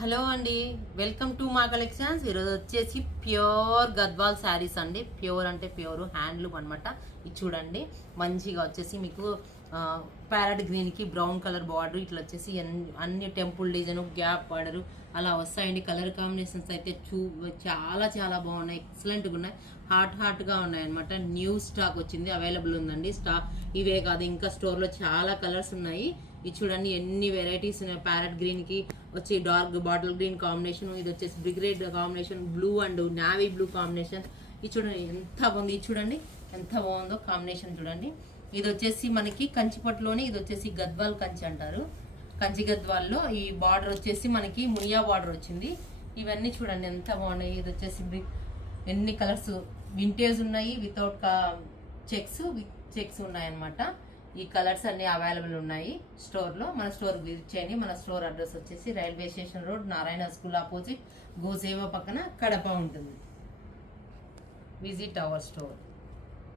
Hello అండి, welcome to మా collections. ఈరోజు వచ్చేసి ప్యూర్ గద్వాల్ శారీస్ అండి. ప్యూర్ అంటే ప్యూర్ హ్యాండ్లూమ్ అనమాట. ఇది చూడండి, మంచిగా వచ్చేసి మీకు ప్యారెట్ గ్రీన్కి బ్రౌన్ కలర్ బార్డర్, ఇట్లా వచ్చేసి అన్ని టెంపుల్ డిజైన్, గ్యాప్ బార్డర్ అలా వస్తాయండి. కలర్ కాంబినేషన్స్ అయితే చాలా చాలా బాగున్నాయి, ఎక్సలెంట్గా ఉన్నాయి, హాట్గా ఉన్నాయి అనమాట. న్యూ స్టాక్ వచ్చింది, అవైలబుల్ ఉందండి. స్టాక్ ఇవే కాదు, ఇంకా స్టోర్లో చాలా కలర్స్ ఉన్నాయి. ఇది చూడండి ఎన్ని వెరైటీస్ ఉన్నాయి. ప్యారెట్ గ్రీన్ కి వచ్చి డార్క్ బాటిల్ గ్రీన్ కాంబినేషన్, ఇది వచ్చేసి big red combination, blue and navy blue combination. ఇది చూడండి ఎంత బాగుంది, ఇది చూడండి ఎంత బాగుందో కాంబినేషన్ చూడండి. ఇది వచ్చేసి మనకి కంచిపట్టులోని, ఇది వచ్చేసి గద్వాల్ కంచి అంటారు. కంచి గద్వాల్లో ఈ బార్డర్ వచ్చేసి మనకి మునియా బార్డర్ వచ్చింది. ఇవన్నీ చూడండి ఎంత బాగున్నాయి. ఇది వచ్చేసి ఎన్ని కలర్స్, వింటేజ్ ఉన్నాయి, వితౌట్ చెక్స్, విత్ చెక్స్ ఉన్నాయి అనమాట. ఈ కలర్స్ అన్ని అవైలబుల్ ఉన్నాయి స్టోర్లో. మన స్టోర్ విజిట్ చేయండి. మన స్టోర్ అడ్రస్ వచ్చేసి railway station road, Narayana school opposite, గోసేవ పక్కన, కడప ఉంటుంది. Visit our store.